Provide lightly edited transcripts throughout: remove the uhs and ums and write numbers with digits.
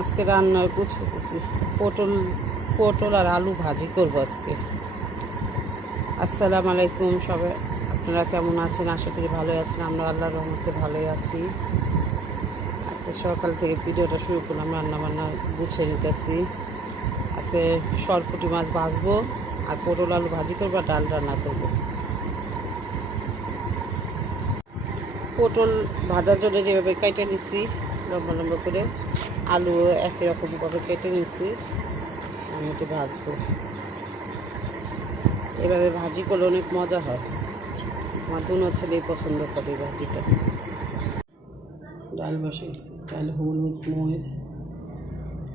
আজকে রান্নার গুছিয়েছি পটল পটল আর আলু ভাজি করবো আজকে। আসসালামু আলাইকুম সবাই, আপনারা কেমন আছেন? আশা করি ভালোই আছেন। আমরা আল্লাহর রহমতে ভালোই আছি। আজকে সকাল থেকে ভিডিওটা শুরু করলাম, রান্নাবান্না গুছিয়ে নিতেছি। আজকে সরপুঁটি মাছ ভাজবো আর পটল আলু ভাজি করবো আর ডাল রান্না করবো। পটল ভাজার জন্য যেভাবে কেটে নিচ্ছি লম্বা লম্বা করে, আলু একই রকম করে কেটে নিচ্ছি। আমি একটু ভাজবো, এভাবে ভাজি করলে অনেক মজা হয়। আমার দুনো ছেলেই পছন্দ করে এই ভাজিটা। ডাল বসিয়েছি, ডাল হলুদ মরিচ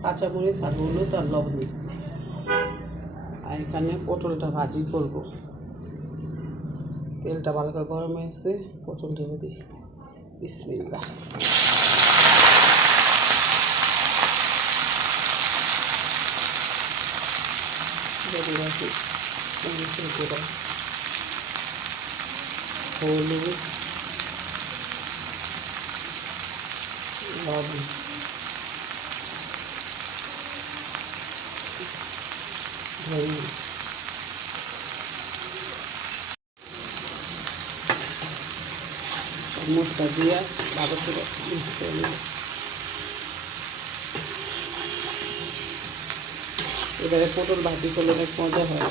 কাঁচামরিচ আর হলুদ আর লবণ দিচ্ছি। আর এখানে পটলটা ভাজি করব। তেলটা ভালো করে গরম হয়েছে, পটল ঢেলে দিই। বিসমিল্লাহ। যদি রাখি মরিচের গুঁড়া, হলুদ, লবণ, ধনিয়া, মশলা দিয়ে ভালো করে মিশিয়ে নিই। এবারে পটল ভাজি করলে অনেক মজা হয়।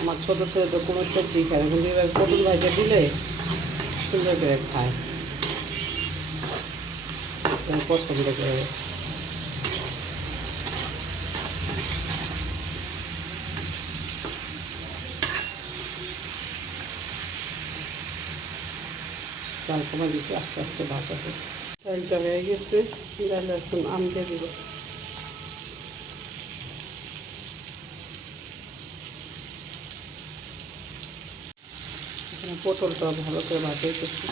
আমার ছোটো ছেলে তো কোনো সবজি খায় না, কিন্তু এবার পটল ভাজা দিলে সুন্দর করে খায়, পছন্দ করে। চাল কমা দিচ্ছি, আস্তে আস্তে ভাজা হবে। চালটা হয়ে গেছে, ডাল এখন আম দিয়ে দিব। এখানে পটলটা ভালো করে ভাজাই করছি।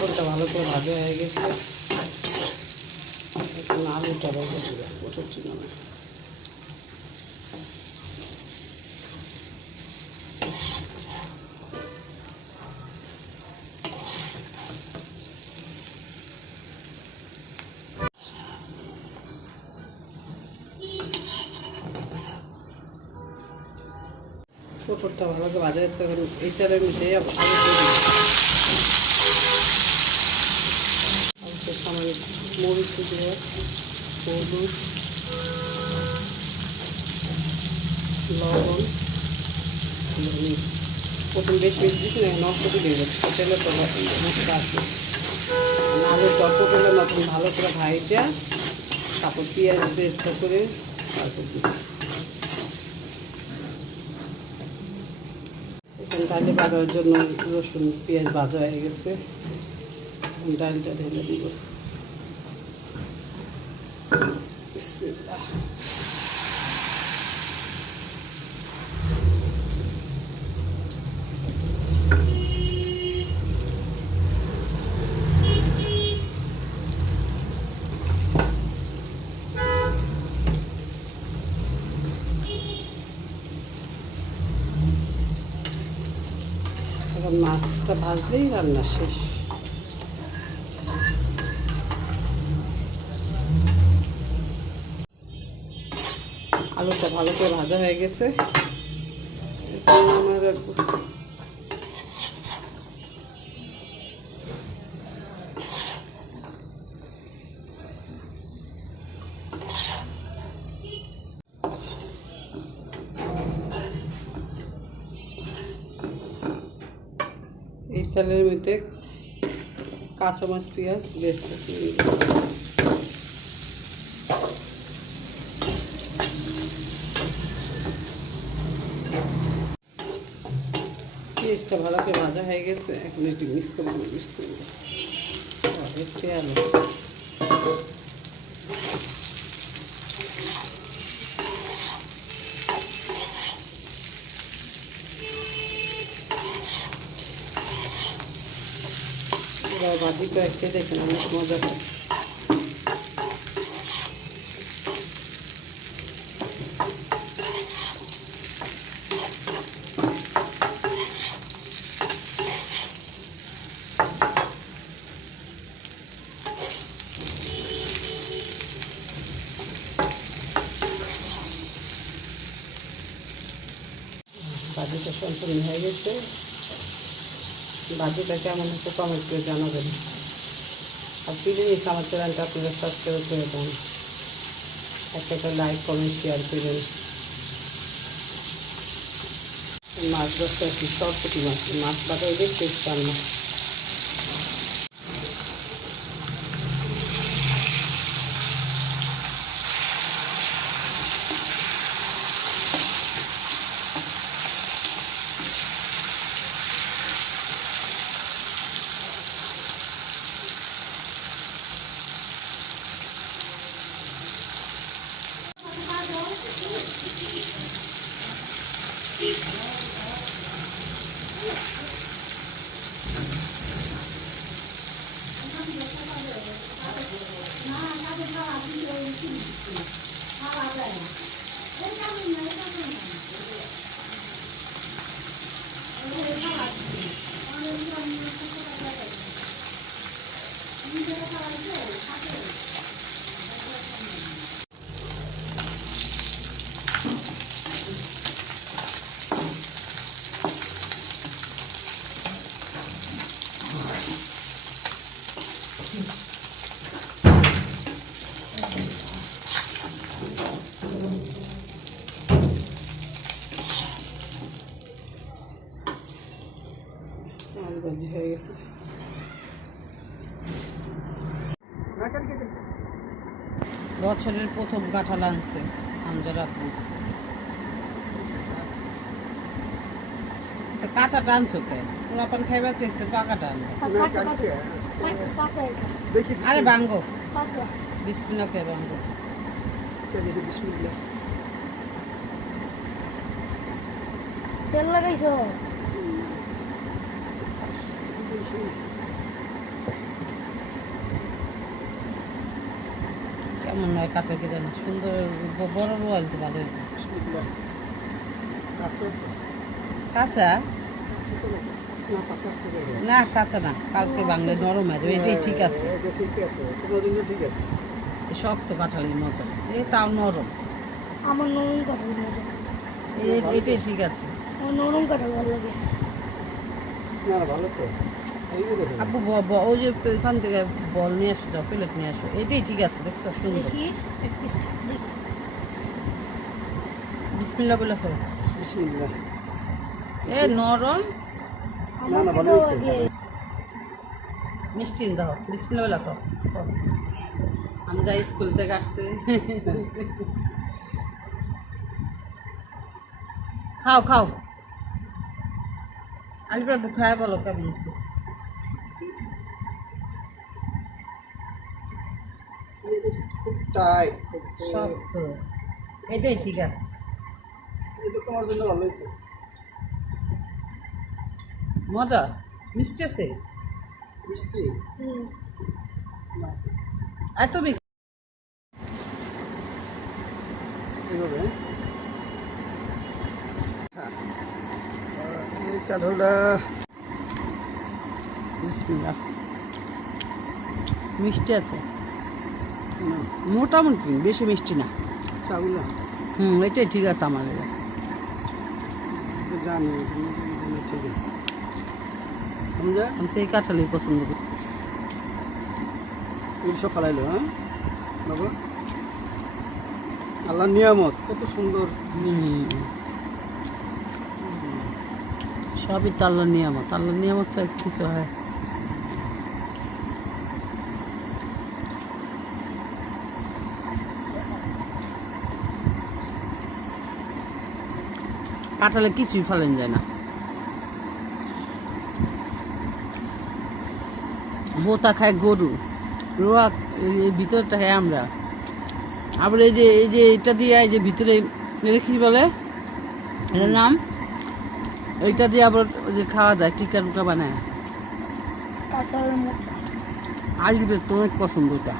পটলটা ভালো করে ভাজা হয়ে গেছে, এখন আলুটা ভেজে দিব পটল চিংড়ি। পটলটা ভালো করে ভাজা হয়েছে, এখন এই তেলের মধ্যে আলু সামান্য মরিচ দিয়ে, হলুদ, লবণ, প্রথম বেশি বেশি দিচ্ছি না, নষ্ট দিয়ে যাচ্ছে তেলে তো মশলা আছে। আলুর পটলের মতন ভালো করে ভাইটা তারপর পেঁয়াজ পেস্টটা করে তারপর দিচ্ছি। এখানে ডালে বাজার জন্য রসুন পেঁয়াজ ভাজা হয়ে গেছে, ডালটা ঢেলে দিব। এখন মাছটা ভাজলেই রান্না শেষ। আলুটা ভালো করে ভাজা হয়ে গেছে, এখন আমার এই তেলের মধ্যে কাঁচা মাছ পেঁয়াজ বেস্ট পেঁয়াজটা ভালো করে ভাজা হয়ে গেছে, এখন একটু মিক্স করে দিচ্ছি। আলু ভাজি কয়েকটা দেখেন অনেক মজা হয়। ভাজিটা সম্পূর্ণ হয়ে গেছে। ভাজিটা কেমন হচ্ছে কমেন্ট করে জানাবেন। আর প্লিজ আমার চ্যানেলটা আপনারা সাবস্ক্রাইব করে দেন, একটা লাইক কমেন্ট শেয়ার করবেন। মাছ বসতে আছি সরপুটি মাছ বাটাই দেখতে ইচ্ছান না। আলু ভাজি হয়ে গেছে। বছরের প্রথম কাঁঠাল আনছে আমজার আপু। তো কাঁচাটা আনছো কে? পোলাপান খাইবার চেয়েছে পাকাটা আনবে। আরে ভাঙ্গো বিসমিল্লাহ কে ভাঙ্গো। তেল লাগাইছো? কেমন নয় কাঁঠাল কে জানি সুন্দর বড় রোয়াল তো ভালো হয়েছে। কাঁচা না, কাঁচা না, কালকে বাংলা নরম হয়ে যাবে। এটাই ঠিক আছে, শক্ত কাঁঠালের মজা, এই তাও নরম। আমার নরম কাঁঠাল মজা, এটাই ঠিক আছে। আমার নরম কাঁঠাল ভালো লাগে। আপু ওই যে ওইখান থেকে বল নিয়ে আসো, যাও প্লেট নিয়ে আসো, এটাই ঠিক আছে। দেখছো সুন্দর। দেখি এক পিস দেখি। বিসমিল্লাহ বলে খাও। বিসমিল্লাহ। এ নরম আমার না, ভালো ভালো হয়েছে। লাগে। মিষ্টি দাও, বিসমিল্লাহ বলে খাও। আমি যাই স্কুল থেকে আসছি। খাও খাও, আলিপুর খায় বলো কেমন আছে। খুব টাইট, শক্ত, এটাই ঠিক আছে। এটা তোমার জন্য ভালো হয়েছে। মজা, মিষ্টি আছে। মিষ্টি না, আর তুমি এইভাবে হ্যাঁ। এই কাঁঠালটা বিসমিল্লাহ, মিষ্টি আছে না, মোটামুটি, বেশি মিষ্টি না। চাউলা এটাই ঠিক আছে আমার লাগে। জানি ঠিক আছে। সমঝা আমি তো এই কাঁঠালই পছন্দ করি। সব ফালাইলো। হ্যাঁ বাবা, আল্লাহ নিয়ামত কত সুন্দর জিনিস। সবই তো আল্লাহর নিয়ামত, আল্লাহর নিয়ামত চাই কিছু হয়। কাঁঠালে কিছুই ফেলেন যায় না। বোতা খায় গরু, রোয়া এই ভিতরটা খাই আমরা। আবার এই যে এটা দিয়ে এই যে ভিতরে এটা কি বলে এটার নাম, এইটা দিয়ে আবার ওই যে খাওয়া যায় টিকা টুকা বানায়। কাঁঠালের মোচা। আর কি তো অনেক পছন্দ এটা।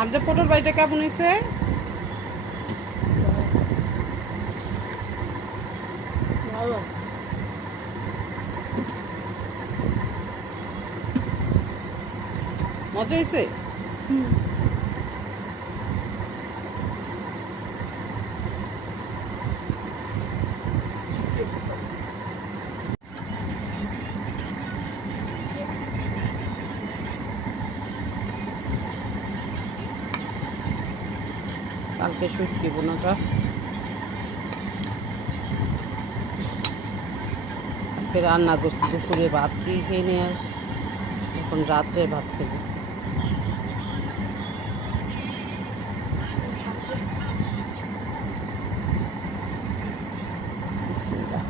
আমাদের পটল বাড়িটা কেমন হয়েছে? ভালো। মজা হয়েছে? হুম। কালকে শুটকি বোনাটা আজকে রান্না করছি, দুপুরে ভাত দিয়ে খেয়ে নিয়ে আস, এখন রাত্রে ভাত খেয়েছি। বিসমিল্লাহ।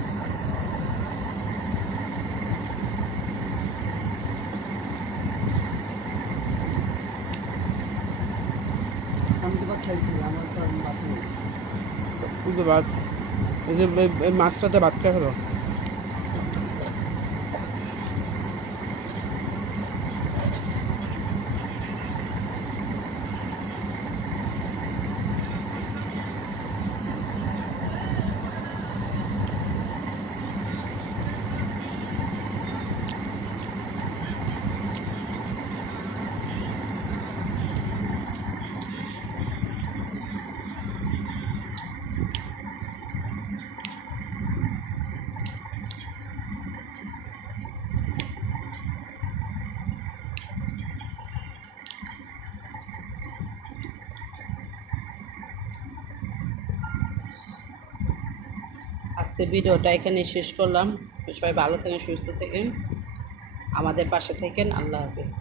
আমি তো ভাত খাইছি, আমার তো আর ভাত নেই। এই যে ভাত, এই যে এই মাছটাতে ভাত খেয়ে হলো। আজকে ভিডিওটা এখানে শেষ করলাম। সবাই ভালো থাকেন, সুস্থ থাকেন, আমাদের পাশে থাকেন। আল্লাহ হাফেজ।